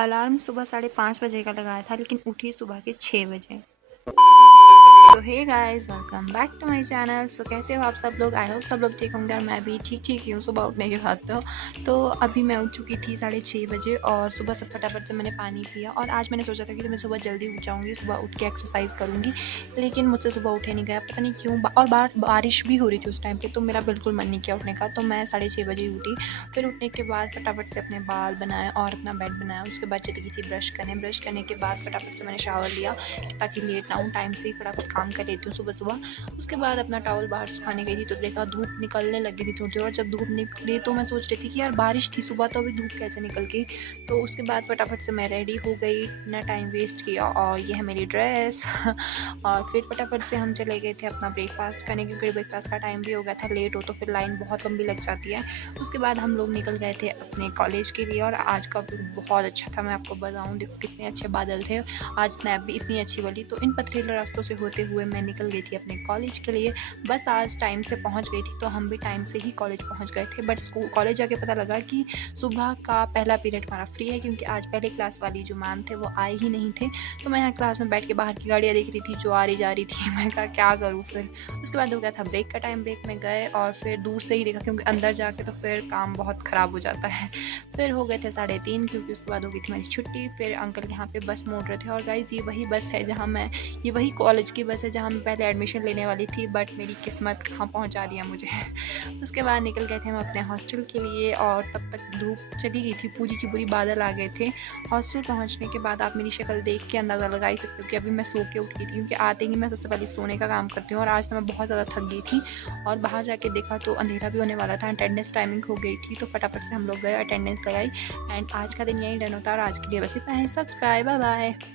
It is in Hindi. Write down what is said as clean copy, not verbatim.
अलार्म सुबह 5:30 बजे का लगाया था, लेकिन उठी सुबह के 6 बजे। तो hey guys, welcome back to my channel. So कैसे हो आप सब लोग? आई होप सब लोग ठीक होंगे और मैं भी ठीक ही हूँ सुबह उठने के बाद। तो अभी मैं उठ चुकी थी 6:30 बजे और सुबह से फटाफट से मैंने पानी पिया। और आज मैंने सोचा था कि मैं सुबह जल्दी उठ जाऊँगी, सुबह उठ के एक्सरसाइज करूँगी, लेकिन मुझसे सुबह उठे नहीं गया, पता नहीं क्यों। और बारिश भी हो रही थी उस टाइम पर, तो मेरा बिल्कुल मन नहीं किया उठने का। तो मैं 6:30 बजे उठी। फिर उठने के बाद फटाफट से अपने बाल बनाए और अपना बेड बनाया। उसके बाद चली गई थी ब्रश करने के बाद फटाफट से मैंने शावर लिया ताकि लेट ना हूँ, टाइम से ही फटाफट काम कर लेती हूँ सुबह। उसके बाद अपना टॉवल बाहर सुखाने गई थी, तो देखा धूप निकलने लगी थी थोड़ी। और जब धूप निकली तो मैं सोच रही थी कि यार बारिश थी सुबह, तो अभी धूप कैसे निकल गई। तो उसके बाद फटाफट से मैं रेडी हो गई, ना टाइम वेस्ट किया। और ये है मेरी ड्रेस और फिर फटाफट से हम चले गए थे अपना ब्रेकफास्ट करने, क्योंकि ब्रेकफास्ट का टाइम भी हो गया था। लेट हो तो फिर लाइन बहुत लंबी लग जाती है। उसके बाद हम लोग निकल गए थे अपने कॉलेज के लिए। और आज का व्यू बहुत अच्छा था, मैं आपको बताऊँ। देखो कितने अच्छे बादल थे, आज स्नैप भी इतनी अच्छी वाली। तो इन पथरीले रास्तों से होते हुए मैं निकल गई थी अपने कॉलेज के लिए। बस आज टाइम से पहुंच गई थी, तो हम भी टाइम से ही कॉलेज पहुंच गए थे। बट स्कूल कॉलेज जाके पता लगा कि सुबह का पहला पीरियड हमारा फ्री है, क्योंकि आज पहले क्लास वाली जो मैम थे वो आए ही नहीं थे। तो मैं यहाँ क्लास में बैठ के बाहर की गाड़ियाँ देख रही थी जो आ रही जा रही थी। मैं कहा क्या करूँ फिर। उसके बाद हो गया था ब्रेक का टाइम, ब्रेक में गए और फिर दूर से ही देखा, क्योंकि अंदर जाके तो फिर काम बहुत ख़राब हो जाता है। फिर हो गए थे 3:30, क्योंकि उसके बाद हो गई थी मेरी छुट्टी। फिर अंकल यहाँ पे बस मोड़ रहे थे। और गाइस, ये वही बस है जहाँ मैं, ये वही कॉलेज की बस है जहाँ मैं पहले एडमिशन लेने वाली थी। बट मेरी किस्मत कहाँ पहुँचा दिया मुझे। उसके बाद निकल गए थे हम अपने हॉस्टल के लिए। और तब तक धूप चली गई थी पूरी की पूरी, बादल आ गए थे। हॉस्टल पहुँचने के बाद आप मेरी शक्ल देख के अंदाज़ा लगा ही सकते हो कि अभी मैं सो के उठ गई थी, क्योंकि आते ही मैं सबसे पहले सोने का काम करती हूँ। और आज तो मैं बहुत ज़्यादा थक गई थी। और बाहर जाके देखा तो अंधेरा भी होने वाला था, अटेंडेंस टाइमिंग हो गई थी। तो फटाफट से हम लोग गए, अटेंडेंस लगाई। एंड आज का दिन यही डन होता है। और आज के लिए बस इतना ही। Subscribe, bye bye.